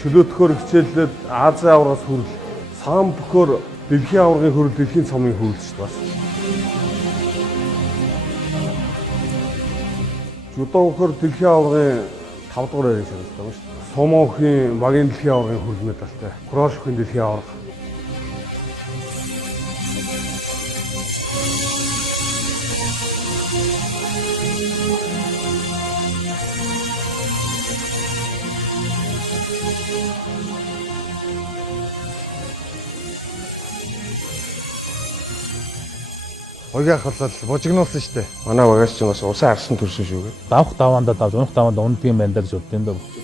Чөлөөтгөр хичээллээд Азийн аваргаас хүрэл саан бөхөр дэлхийн аваргын хүрэл дэлхийн цомын хүрэлж бас. Жудоо бөхөр дэлхийн аваргын 5 дугаар байрыг шалгалдаг шүү дээ. Сомоохийн багийн дэлхийн аваргын хүрэл медальтай. Курошхийн дэлхийн аварга. Огийг хавлал божигнуулсан шүү дээ. Манай багаас ч бас усан харсан төрсөн шүү. Давх даваандаа давж унах даваанд ундгийн байна даа гэж боддیں۔